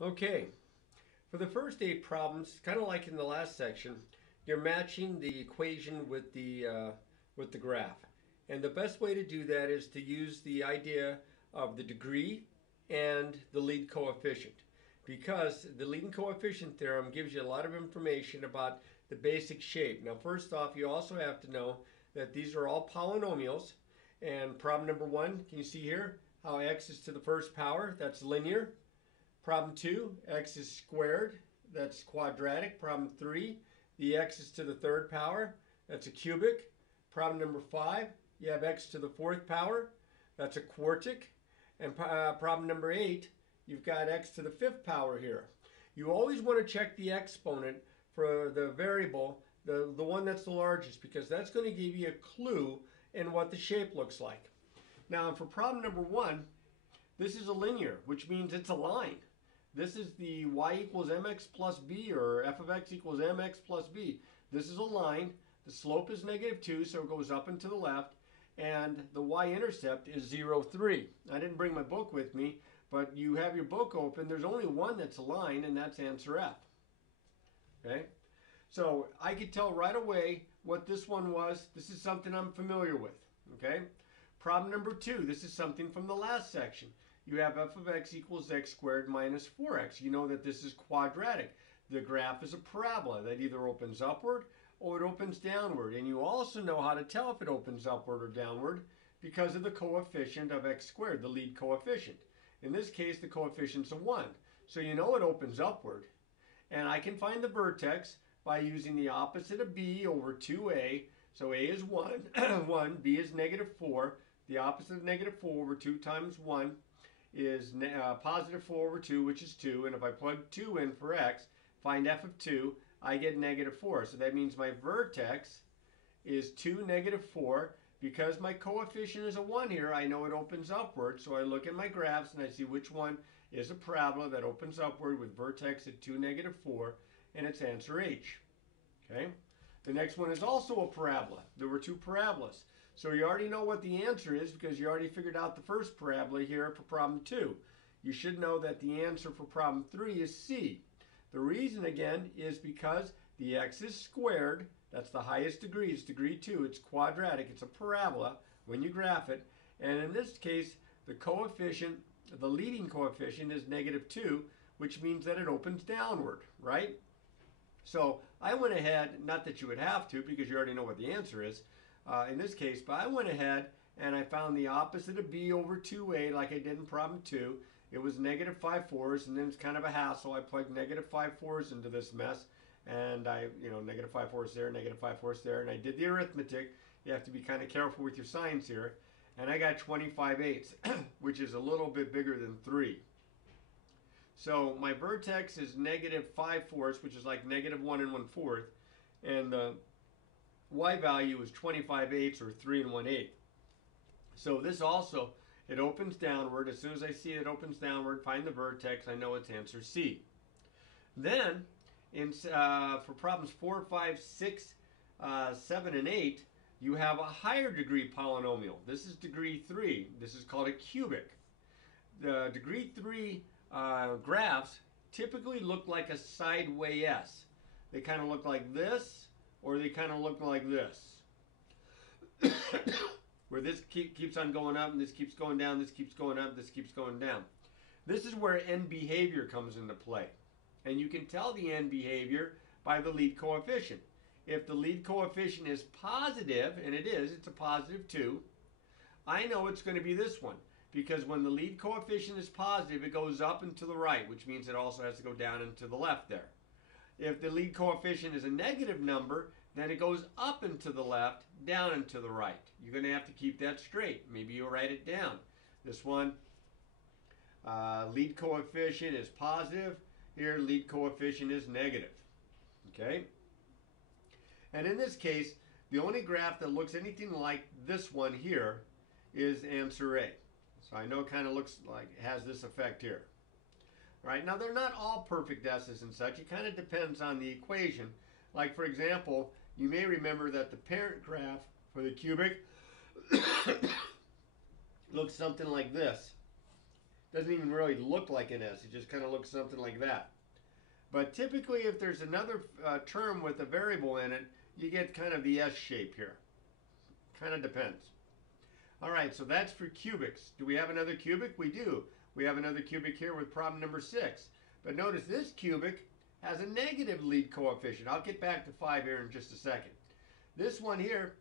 Okay, for the first 8 problems, kind of like in the last section, you're matching the equation with the graph. And the best way to do that is to use the idea of the degree and the lead coefficient. Because the leading coefficient theorem gives you a lot of information about the basic shape. Now, first off, you also have to know that these are all polynomials. And problem number 1, can you see here how x is to the first power? That's linear. Problem 2, x is squared, that's quadratic. Problem 3, the x is to the third power, that's a cubic. Problem number 5, you have x to the fourth power, that's a quartic. And problem number 8, you've got x to the fifth power here. You always want to check the exponent for the variable, the one that's the largest, because that's going to give you a clue in what the shape looks like. Now, for problem number 1, this is a linear, which means it's a line. This is the y equals mx plus b, or f of x equals mx plus b. This is a line. The slope is -2, so it goes up and to the left. And the y-intercept is 0, 3. I didn't bring my book with me, but you have your book open. There's only one that's a line, and that's answer F. Okay? So I could tell right away what this one was. This is something I'm familiar with. Okay? Problem number 2, this is something from the last section. You have f of x equals x squared minus 4x. You know that this is quadratic. The graph is a parabola that either opens upward or it opens downward. And you also know how to tell if it opens upward or downward because of the coefficient of x squared, the lead coefficient. In this case, the coefficient's a 1. So you know it opens upward. And I can find the vertex by using the opposite of b over 2a. So a is 1, 1, b is -4. The opposite of -4 over 2 times 1 is positive 4 over 2, which is 2. And if I plug 2 in for x, find f of 2, I get -4. So that means my vertex is 2, -4. Because my coefficient is a 1 here, I know it opens upward. So I look at my graphs and I see which one is a parabola that opens upward with vertex at 2, -4. And it's answer H. Okay? The next one is also a parabola. There were 2 parabolas. So you already know what the answer is because you already figured out the first parabola here for problem 2. You should know that the answer for problem 3 is C. The reason, again, is because the x is squared. That's the highest degree. It's degree 2. It's quadratic. It's a parabola when you graph it. And in this case, the coefficient, the leading coefficient is -2, which means that it opens downward, right? So I went ahead, not that you would have to because you already know what the answer is in this case, but I went ahead and I found the opposite of b over 2a like I did in problem 2. It was -5/4, and then it's kind of a hassle. I plugged -5/4 into this mess, and I, -5/4 there, -5/4 there, and I did the arithmetic. You have to be kind of careful with your signs here. And I got 25/8, which is a little bit bigger than 3. So my vertex is -5/4, which is like -1 1/4, and the y value is 25/8 or 3 1/8. So this also, it opens downward. As soon as I see it opens downward, find the vertex, I know it's answer C. Then, for problems 4, 5, 6, 7, and 8, you have a higher degree polynomial. This is degree 3. This is called a cubic. The degree 3 graphs typically look like a sideways S. They kind of look like this, or they kind of look like this. Where this keeps on going up, and this keeps going down, this keeps going up, this keeps going down. This is where end behavior comes into play. And you can tell the end behavior by the lead coefficient. If the lead coefficient is positive, and it is, it's a positive 2, I know it's going to be this one. Because when the lead coefficient is positive, it goes up and to the right, which means it also has to go down and to the left there. If the lead coefficient is a negative number, then it goes up and to the left, down and to the right. You're going to have to keep that straight. Maybe you'll write it down. This one, lead coefficient is positive. Here, lead coefficient is negative. Okay? And in this case, the only graph that looks anything like this one here is answer A. So I know it kind of looks like it has this effect here. Right, now they're not all perfect S's and such. It kind of depends on the equation. Like for example, you may remember that the parent graph for the cubic looks something like this. Doesn't even really look like an S. It just kind of looks something like that. But typically, if there's another term with a variable in it, you get kind of the S shape here. Kind of depends. All right, so that's for cubics. Do we have another cubic? We do. We have another cubic here with problem number 6. But notice this cubic has a negative lead coefficient. I'll get back to 5 here in just a second. This one here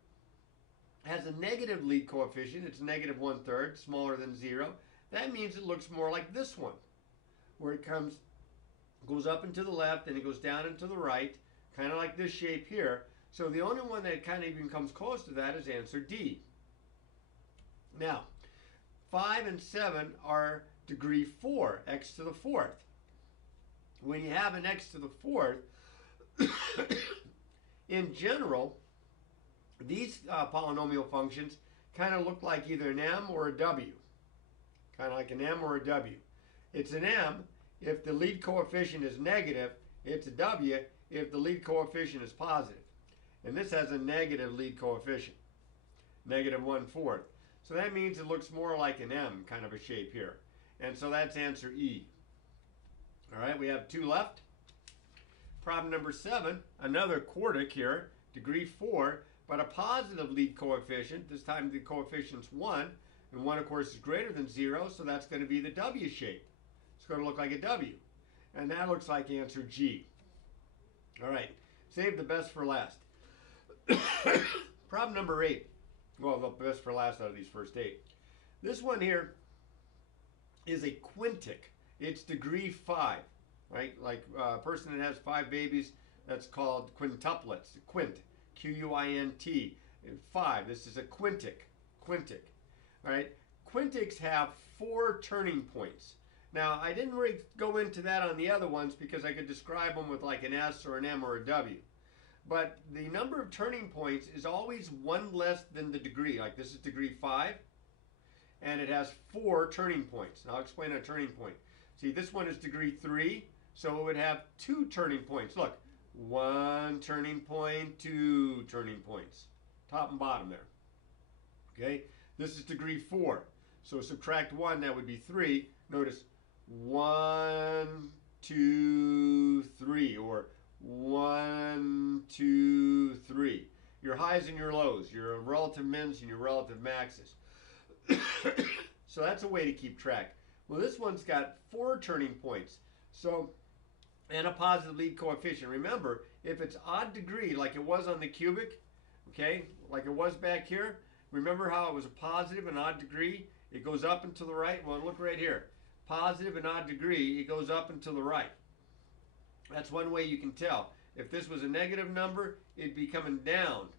has a negative lead coefficient. It's negative 1/3, smaller than 0. That means it looks more like this one, where it goes up and to the left, and it goes down and to the right, kind of like this shape here. So the only one that kind of even comes close to that is answer D. Now, 5 and 7 are degree 4, x to the 4th. When you have an x to the 4th, in general, these polynomial functions kind of look like either an m or a w. Kind of like an m or a w. It's an m if the lead coefficient is negative. It's a w if the lead coefficient is positive. And this has a negative lead coefficient, negative 1/4. So that means it looks more like an M kind of a shape here. And so that's answer E. All right, we have 2 left. Problem number 7, another Qntic here, degree 4, but a positive lead coefficient. This time the coefficient's 1, and 1 of course is greater than 0, so that's going to be the W shape. It's going to look like a W. And that looks like answer G. All right, save the best for last. Problem number 8. Well, the best for last out of these first 8. This one here is a Qntic. It's degree 5, right? Like a person that has 5 babies, that's called quintuplets. Quint, Q-U-I-N-T, 5. This is a Qntic. Qntic. All right. Qntics have 4 turning points. Now, I didn't really go into that on the other ones because I could describe them with like an S or an M or a W. But the number of turning points is always 1 less than the degree. Like this is degree 5, and it has 4 turning points. Now I'll explain a turning point. See, this one is degree 3, so it would have 2 turning points. Look, 1 turning point, 2 turning points. Top and bottom there. Okay, this is degree 4. So subtract 1, that would be 3. Notice 1, 2, 3, or 1, 2, 3. Your highs and your lows, your relative mins and your relative maxes. So that's a way to keep track. Well, this one's got 4 turning points. So, and a positive lead coefficient. Remember, if it's odd degree, like it was on the cubic, okay, like it was back here, remember how it was a positive and odd degree? It goes up and to the right. Well, look right here. Positive and odd degree, it goes up and to the right. That's one way you can tell. If this was a negative number, it'd be coming down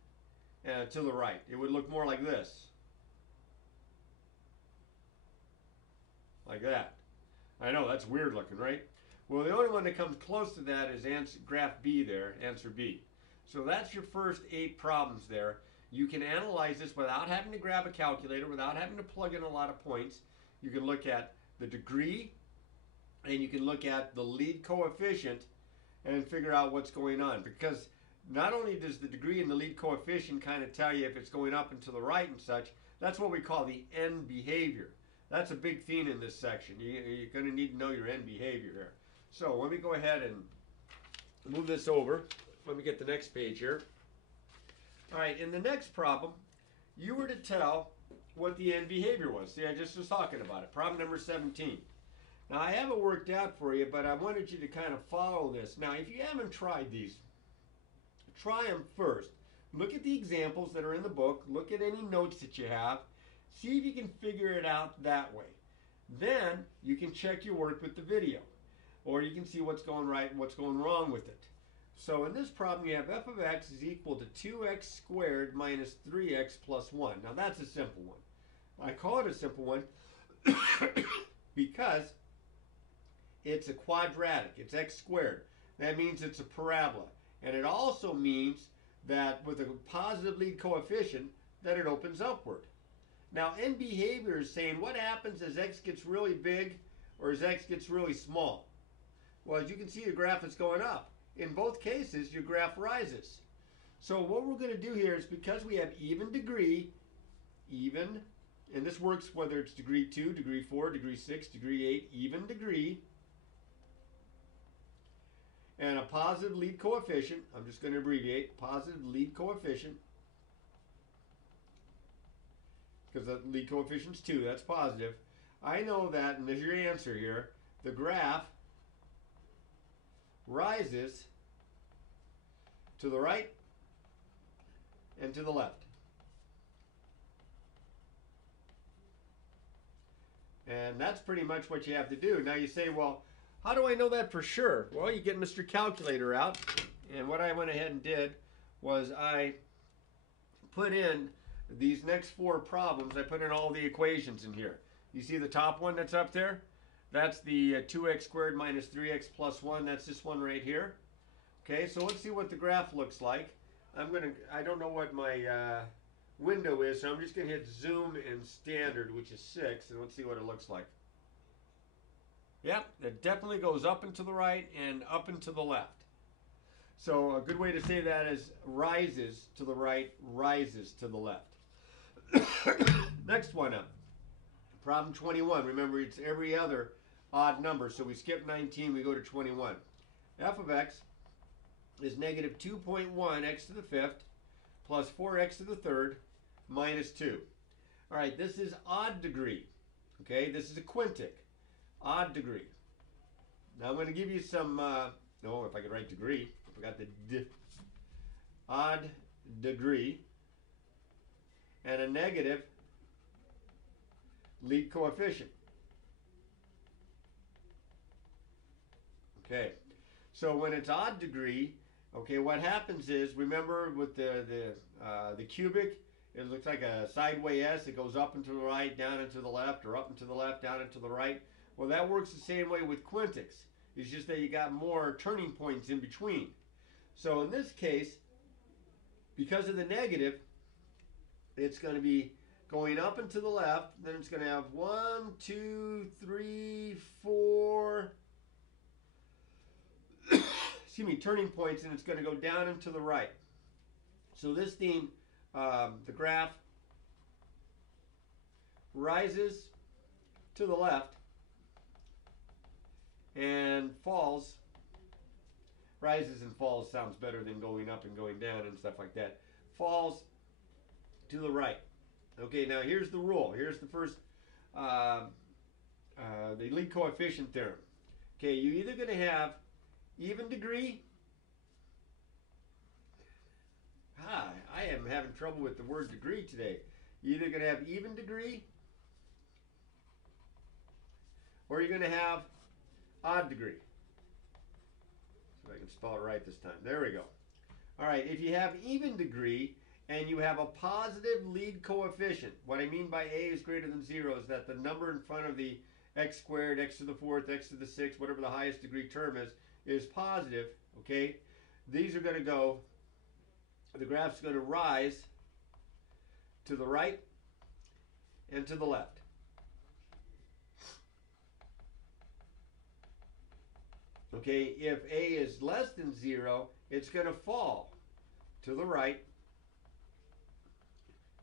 to the right. It would look more like this. Like that. I know, that's weird looking, right? Well, the only one that comes close to that is graph B there, answer B. So that's your first 8 problems there. You can analyze this without having to grab a calculator, without having to plug in a lot of points. You can look at the degree, and you can look at the lead coefficient and figure out what's going on. Because not only does the degree and the lead coefficient kind of tell you if it's going up and to the right and such, that's what we call the end behavior. That's a big theme in this section. You're going to need to know your end behavior here. So let me go ahead and move this over. Let me get the next page here. All right, in the next problem, you were to tell what the end behavior was. See, I just was talking about it. Problem number 17. Now, I have it worked out for you, but I wanted you to kind of follow this. Now, if you haven't tried these, try them first. Look at the examples that are in the book. Look at any notes that you have. See if you can figure it out that way. Then you can check your work with the video, or you can see what's going right and what's going wrong with it. So in this problem, you have f of x is equal to 2x squared minus 3x plus 1. Now that's a simple one. I call it a simple one because it's a quadratic. It's x squared. That means it's a parabola. And it also means that with a positive lead coefficient, that it opens upward. Now, end behavior is saying what happens as x gets really big or as x gets really small. Well, as you can see, the graph is going up. In both cases, your graph rises. So what we're going to do here is, because we have even degree, even and this works whether it's degree 2, degree 4, degree 6, degree 8, even degree, and a positive lead coefficient. I'm just going to abbreviate positive lead coefficient because the lead coefficient's 2, that's positive. I know that, and there's your answer here, the graph rises to the right and to the left. And that's pretty much what you have to do. Now you say, well, how do I know that for sure? Well, you get Mr. Calculator out, and what I went ahead and did was I put in these next 4 problems. I put in all the equations in here. You see the top one that's up there? That's the 2x squared minus 3x plus 1. That's this one right here. Okay, so let's see what the graph looks like. I don't know what my window is, so I'm just going to hit zoom and standard, which is 6, and let's see what it looks like. Yep, it definitely goes up and to the right and up and to the left. So a good way to say that is rises to the right, rises to the left. Next one up. Problem 21. Remember, it's every other odd number, so we skip 19, we go to 21. F of x is negative 2.1 x to the 5th plus 4x to the 3rd minus 2. All right, this is odd degree. Okay, this is a quintic. Odd degree. Now I'm going to give you some, if I could write degree, I forgot the d. Odd degree and a negative lead coefficient. Okay, so when it's odd degree, okay, what happens is, remember with the cubic, it looks like a sideways S. It goes up and to the right, down and to the left, or up and to the left, down and to the right. Well, that works the same way with quintics. It's just that you got more turning points in between. So in this case, because of the negative, it's going to be going up and to the left. Then it's going to have 1, 2, 3, 4 turning points, and it's going to go down and to the right. So this thing, the graph rises to the left and falls. Rises and falls sounds better than going up and going down and stuff like that. Falls to the right. Okay, now here's the rule. Here's the first, the lead coefficient theorem. Okay, you're either going to have even degree. I am having trouble with the word degree today. You're either going to have even degree or you're going to have odd degree. So I can spell it right this time. There we go. All right, if you have even degree and you have a positive lead coefficient, what I mean by a is greater than 0 is that the number in front of the x squared, x to the 4th, x to the 6th, whatever the highest degree term is positive, okay? These are going to go, the graph's going to rise to the right and to the left. Okay, if a is less than 0, it's going to fall to the right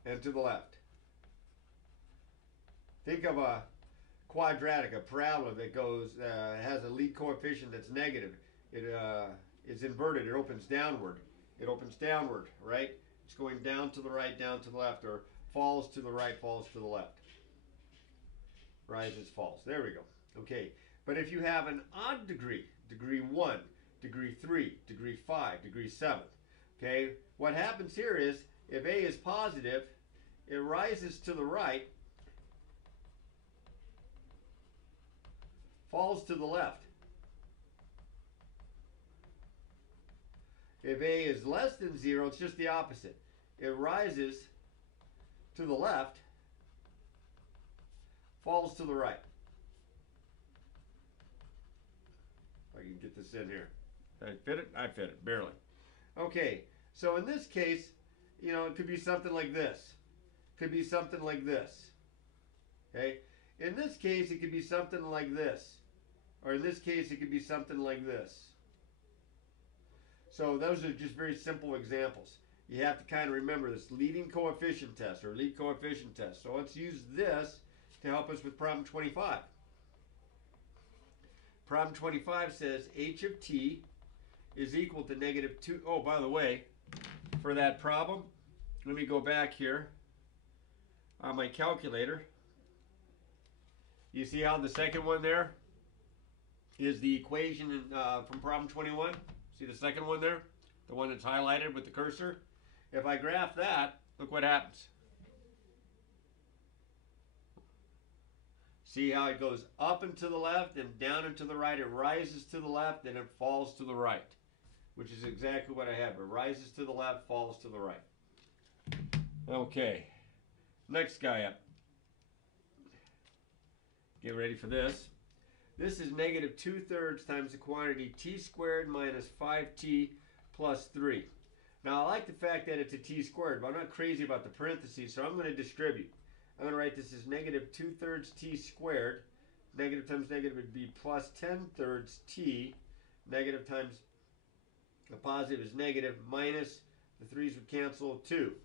and to the left. Think of a quadratic, a parabola that goes, has a lead coefficient that's negative. It is inverted. It opens downward. It opens downward, right? It's going down to the right, down to the left, or falls to the right, falls to the left. Rises, falls. There we go. Okay, but if you have an odd degree, degree 1, degree 3, degree 5, degree 7, okay, what happens here is if a is positive, it rises to the right, falls to the left. If a is less than 0, it's just the opposite. It rises to the left, falls to the right. If I can get this in here. Did I fit it? I fit it, barely. Okay, so in this case, you know, it could be something like this. Could be something like this. Okay? In this case, it could be something like this. Or in this case, it could be something like this. So those are just very simple examples. you have to kind of remember this leading coefficient test or lead coefficient test. So let's use this to help us with problem 25. Problem 25 says h of t is equal to negative 2. Oh, by the way, for that problem, let me go back here on my calculator. You see how the second one there is the equation from problem 21? See the second one there? The one that's highlighted with the cursor? If I graph that, look what happens. See how it goes up and to the left and down and to the right. It rises to the left and it falls to the right, which is exactly what I have. It rises to the left, falls to the right. Okay, next guy up. Get ready for this. This is negative 2/3 times the quantity t squared minus 5t plus 3. Now I like the fact that it's a t squared, but I'm not crazy about the parentheses, so I'm going to distribute. I'm going to write this as negative 2/3 t squared. Negative times negative would be plus 10/3 t. Negative times a positive is negative, minus the 3's would cancel 2.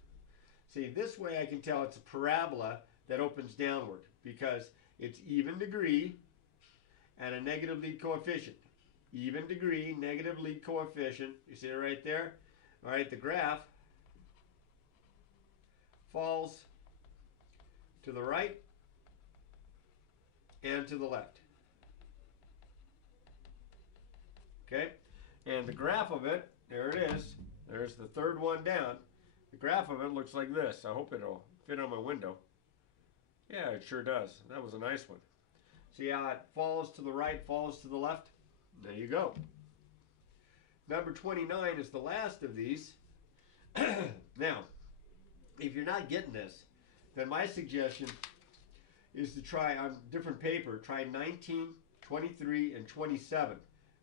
See, this way I can tell it's a parabola that opens downward because it's even degree and a negative lead coefficient. Even degree, negative lead coefficient. You see it right there? All right, the graph falls to the right and to the left. Okay? And the graph of it, there it is. There's the third one down. The graph of it looks like this. I hope it'll fit on my window. Yeah, it sure does. That was a nice one. See how it falls to the right, falls to the left? There you go. Number 29 is the last of these. Now, if you're not getting this, then my suggestion is to try on different paper, try 19, 23, and 27,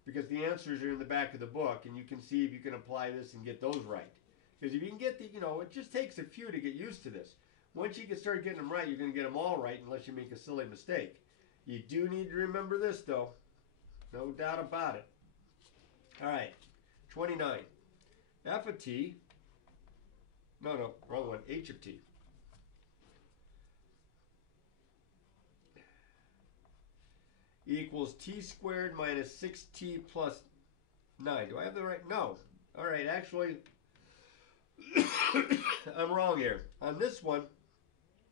because the answers are in the back of the book, and you can see if you can apply this and get those right. Because if you can get the, it just takes a few to get used to this. Once you can start getting them right, you're going to get them all right unless you make a silly mistake. You do need to remember this, though. No doubt about it. All right, 29. F of t, no, wrong one, h of t. Equals t squared minus 6t plus 9. Do I have the right? No. All right, actually, I'm wrong here. On this one,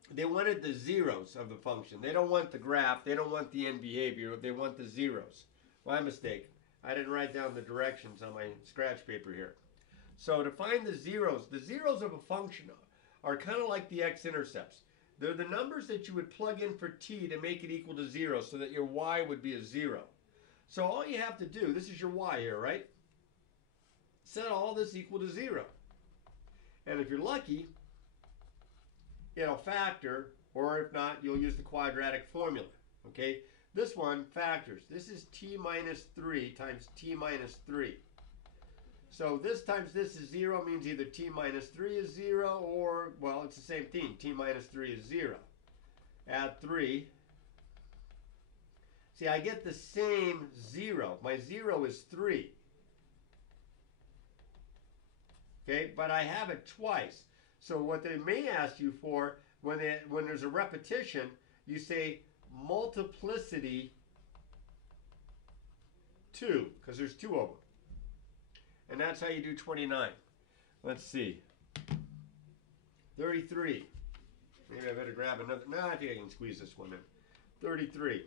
they wanted the zeros of the function. They don't want the graph. They don't want the end behavior. They want the zeros. My mistake. I didn't write down the directions on my scratch paper here. So to find the zeros of a function are kind of like the x-intercepts. They're the numbers that you would plug in for t to make it equal to 0 so that your y would be a 0. So all you have to do, this is your y here, right? Set all this equal to 0. And if you're lucky, it'll factor, or if not, you'll use the quadratic formula, okay? This one factors. This is t minus 3 times t minus 3. So this times this is 0 means either t minus 3 is 0 or, well, it's the same thing. T minus 3 is 0. Add 3. See, I get the same 0. My 0 is 3. Okay, but I have it twice. So what they may ask you for, when there's a repetition, you say multiplicity 2, because there's 2 of them. And that's how you do 29. Let's see. 33. Maybe I better grab another. No, I think I can squeeze this one in. 33.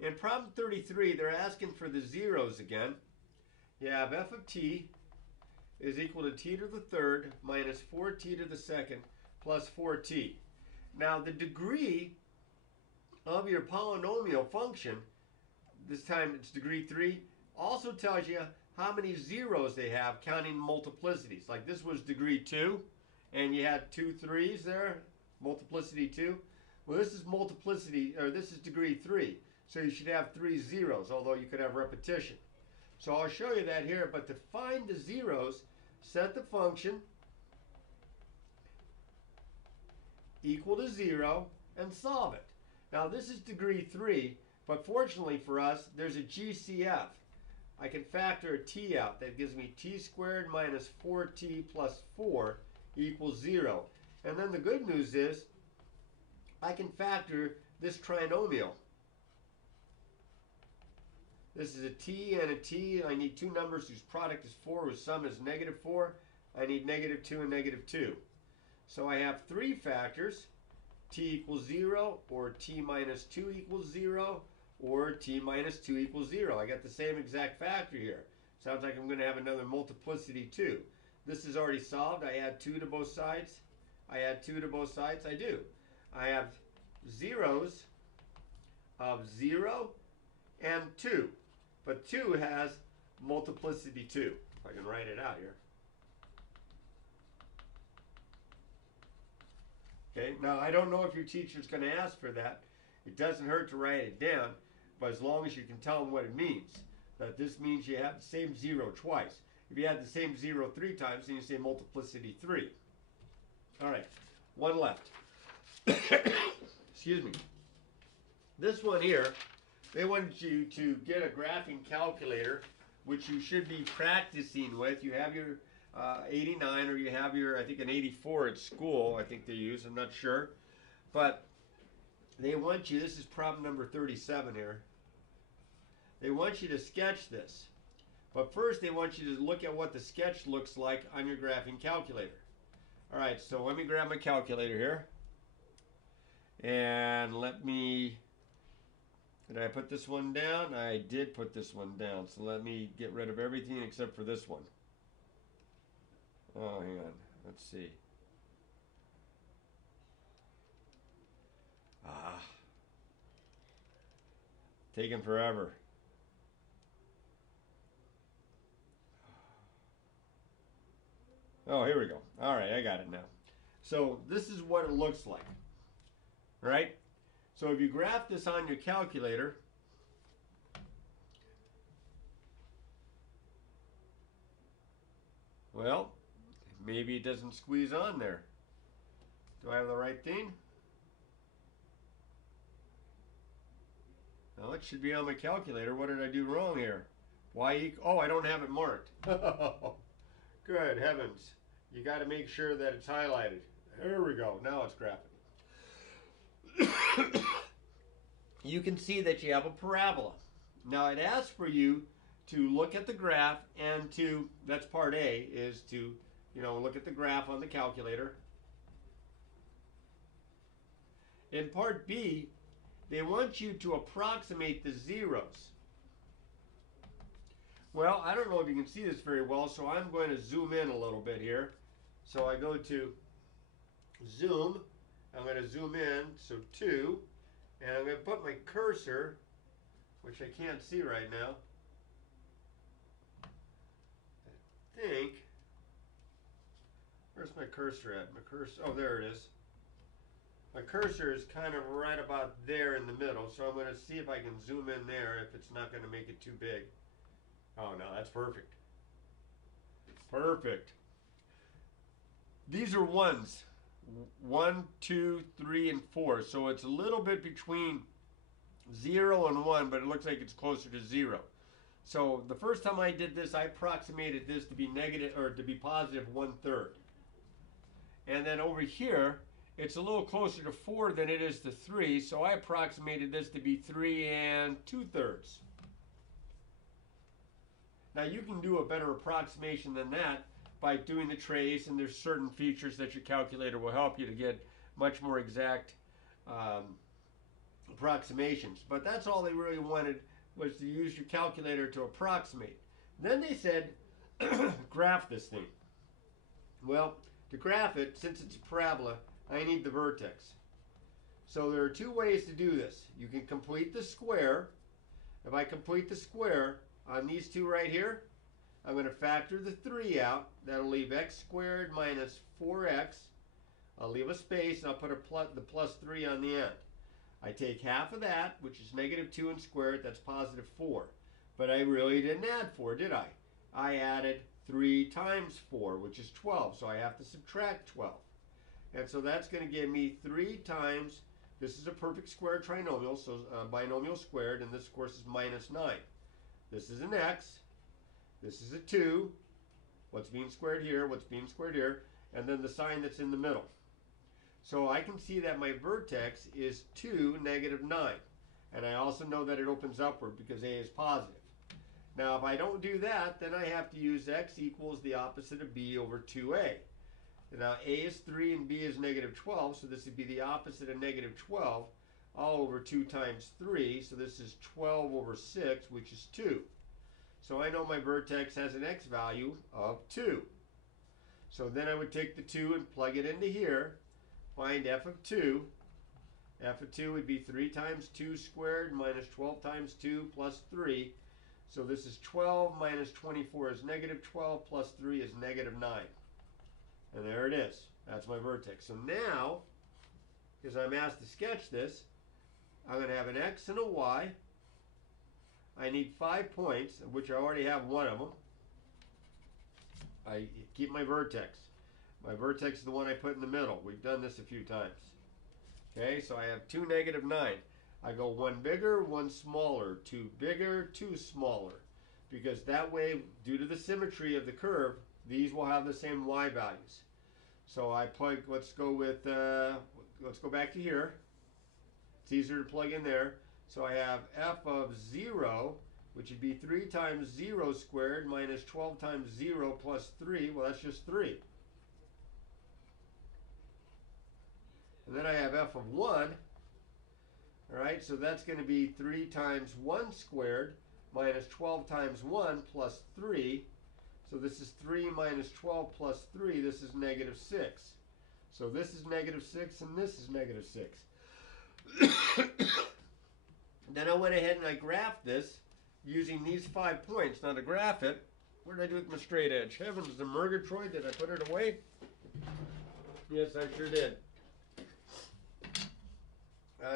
In problem 33, they're asking for the zeros again. You have f of t is equal to t to the third minus 4t to the second plus 4t. Now the degree of your polynomial function, this time it's degree 3, also tells you how many zeros they have counting multiplicities. Like this was degree 2, and you had 2 3's there, multiplicity 2. Well, this is multiplicity, or this is degree 3, so you should have 3 zeros, although you could have repetition. So I'll show you that here, but to find the zeros, set the function equal to 0 and solve it. Now this is degree 3, but fortunately for us, there's a GCF. I can factor a t out. That gives me t squared minus 4t plus 4 equals 0. And then the good news is I can factor this trinomial. This is a t and a t. I need two numbers whose product is 4, whose sum is negative 4. I need negative 2 and negative 2. So I have three factors. T equals 0, or t minus 2 equals 0, or t minus 2 equals 0. I got the same exact factor here. Sounds like I'm going to have another multiplicity 2. This is already solved. I add 2 to both sides. I add 2 to both sides. I do. I have zeros of 0 and 2. But 2 has multiplicity 2. If I can write it out here. Okay, now I don't know if your teacher's going to ask for that. It doesn't hurt to write it down, but as long as you can tell them what it means. That this means you have the same 0 twice. If you had the same 0 3 times, then you say multiplicity 3. All right, one left. Excuse me. This one here, they wanted you to get a graphing calculator, which you should be practicing with. You have your 89, or you have your, I think, an 84 at school, I think they use, I'm not sure. But they want you, this is problem number 37 here. They want you to sketch this. But first they want you to look at what the sketch looks like on your graphing calculator. All right, so let me grab my calculator here. And let me, did I put this one down? I did put this one down. So let me get rid of everything except for this one. Oh, hang on. Let's see. Taking forever. Oh, here we go. All right, I got it now. So this is what it looks like. Right? So if you graph this on your calculator, well, maybe it doesn't squeeze on there. Do I have the right thing? Well, it should be on my calculator. What did I do wrong here? Oh, I don't have it marked. Good heavens. You got to make sure that it's highlighted. There we go. Now it's graphing. You can see that you have a parabola. Now it asks for you to look at the graph and to, that's part A, is to, look at the graph on the calculator. In part B, they want you to approximate the zeros. Well, I don't know if you can see this very well, so I'm going to zoom in a little bit here. So I go to zoom. I'm going to zoom in, so 2. And I'm going to put my cursor, which I can't see right now. I think, where's my cursor at? My cursor, oh, there it is. My cursor is kind of right about there in the middle, so I'm going to see if I can zoom in there if it's not going to make it too big. Oh, no, that's perfect. Perfect. These are ones. 1, 2, 3, and 4. So it's a little bit between 0 and 1, but it looks like it's closer to 0. So the first time I did this, I approximated this to be negative, or to be positive 1/3. And then over here, it's a little closer to 4 than it is to 3, so I approximated this to be 3 2/3. Now you can do a better approximation than that by doing the trace, and there's certain features that your calculator will help you to get much more exact approximations. But that's all they really wanted, was to use your calculator to approximate. Then they said, graph this thing. Well, to graph it, since it's a parabola, I need the vertex. So there are two ways to do this. You can complete the square. If I complete the square on these two right here, I'm going to factor the 3 out. That'll leave x squared minus 4x. I'll leave a space, and I'll put the plus 3 on the end. I take half of that, which is negative 2 and squared. That's positive 4. But I really didn't add 4, did I? I added 3 times 4, which is 12. So I have to subtract 12. And so that's going to give me 3 times, this is a perfect square trinomial, so binomial squared, and this, of course, is minus 9. This is an x, This is a 2. What's being squared here, what's being squared here, and then the sign that's in the middle. So I can see that my vertex is 2, negative 9. And I also know that it opens upward because A is positive. Now if I don't do that, then I have to use x equals the opposite of b over 2a. Now a is 3 and b is negative 12, so this would be the opposite of negative 12, all over 2 times 3, so this is 12 over 6, which is 2. So I know my vertex has an x value of 2. So then I would take the 2 and plug it into here, find f of 2. F of 2 would be 3 times 2 squared minus 12 times 2 plus 3. So this is 12 minus 24 is negative 12 plus 3 is negative 9. And there it is. That's my vertex. So now, because I'm asked to sketch this, I'm going to have an x and a y. I need 5 points, of which I already have one of them. I keep my vertex. My vertex is the one I put in the middle. We've done this a few times. Okay, so I have 2, negative 9. I go 1 bigger, 1 smaller, 2 bigger, 2 smaller. Because that way, due to the symmetry of the curve, these will have the same y values. So I plug, let's go back to here. It's easier to plug in there. So I have f of 0, which would be 3 times 0 squared minus 12 times 0 plus 3. Well, that's just 3. And then I have f of 1. All right, so that's going to be 3 times 1 squared minus 12 times 1 plus 3. So this is 3 minus 12 plus 3. This is negative 6. So this is negative 6 and this is negative 6. Then I went ahead and I graphed this using these 5 points. Now to graph it, what did I do with my straight edge? Heavens, the Murgatroyd, did I put it away? Yes, I sure did.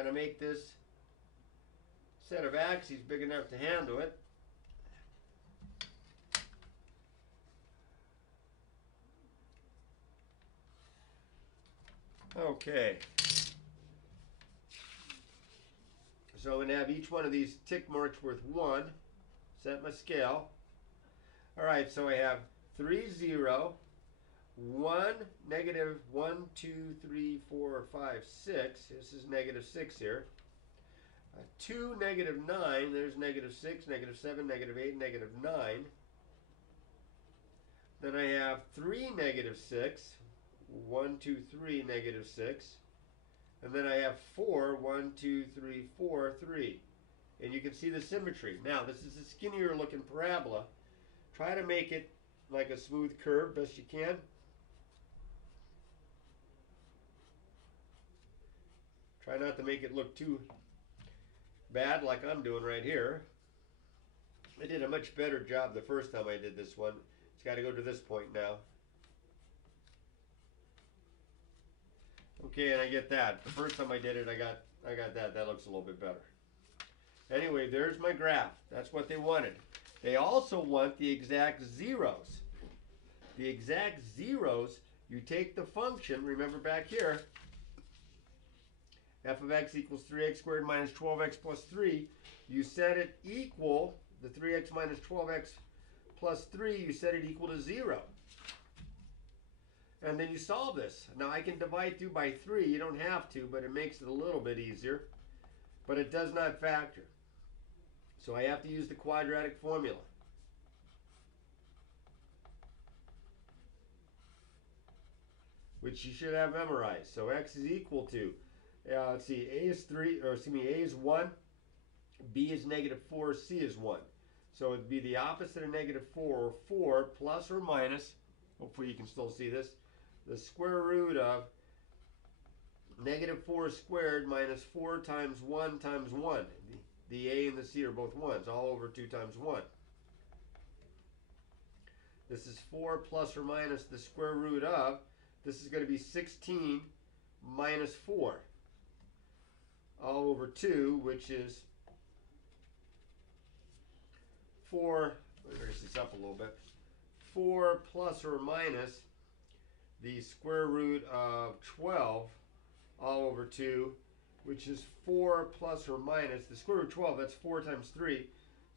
To make this set of axes big enough to handle it, okay. So I'm going to have each one of these tick marks worth 1. Set my scale. All right, so I have 3, 0, 1, negative 1, 2, 3, 4, 5, 6. This is negative 6 here. 2, negative 9. There's negative 6, negative 7, negative 8, negative 9. Then I have 3, negative 6. 1, 2, 3, negative 6. And then I have 4, 1, 2, 3, 4, 3. And you can see the symmetry. Now, this is a skinnier looking parabola. Try to make it like a smooth curve best you can. Try not to make it look too bad like I'm doing right here. I did a much better job the first time I did this one. It's got to go to this point now. Okay, and I get that. The first time I did it, I got that. That looks a little bit better. Anyway, there's my graph. That's what they wanted. They also want the exact zeros. The exact zeros, you take the function, remember back here, f of x equals 3x squared minus 12x plus 3. You set it equal, the 3x minus 12x plus 3, you set it equal to 0. And then you solve this. Now I can divide through by 3. You don't have to, but it makes it a little bit easier. But it does not factor. So I have to use the quadratic formula. Which you should have memorized. So x is equal to, let's see, a is 3, or excuse me, a is 1, b is negative 4, c is 1. So it'd be the opposite of negative 4, or 4 plus or minus, hopefully you can still see this, the square root of negative 4 squared minus 4 times 1 times 1. The a and the c are both 1s, all over 2 times 1. This is 4 plus or minus the square root of, this is going to be 16 minus 4, all over 2, which is 4, let me raise this up a little bit, 4 plus or minus the square root of 12 all over 2, which is 4 plus or minus the square root of 12. That's 4 times 3.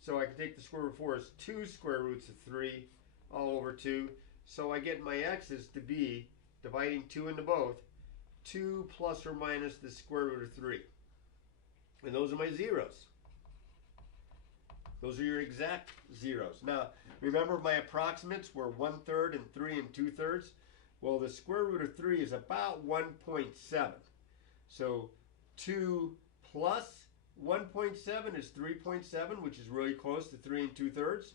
So I can take the square root of 4 as 2 square roots of 3 all over 2. So I get my x's to be, dividing 2 into both, 2 plus or minus the square root of 3. And those are my zeros. Those are your exact zeros. Now, remember my approximates were 1/3 and 3 2/3. Well, the square root of 3 is about 1.7. So 2 plus 1.7 is 3.7, which is really close to 3 2/3.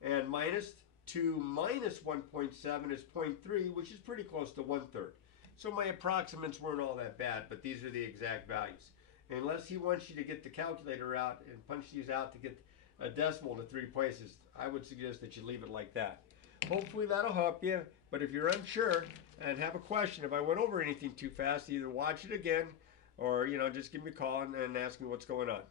And minus 2 minus 1.7 is 0.3, which is pretty close to 1/3. So my approximates weren't all that bad, but these are the exact values. Unless he wants you to get the calculator out and punch these out to get a decimal to 3 places, I would suggest that you leave it like that. Hopefully that'll help you, but if you're unsure and have a question, if I went over anything too fast, either watch it again or just give me a call and ask me what's going on.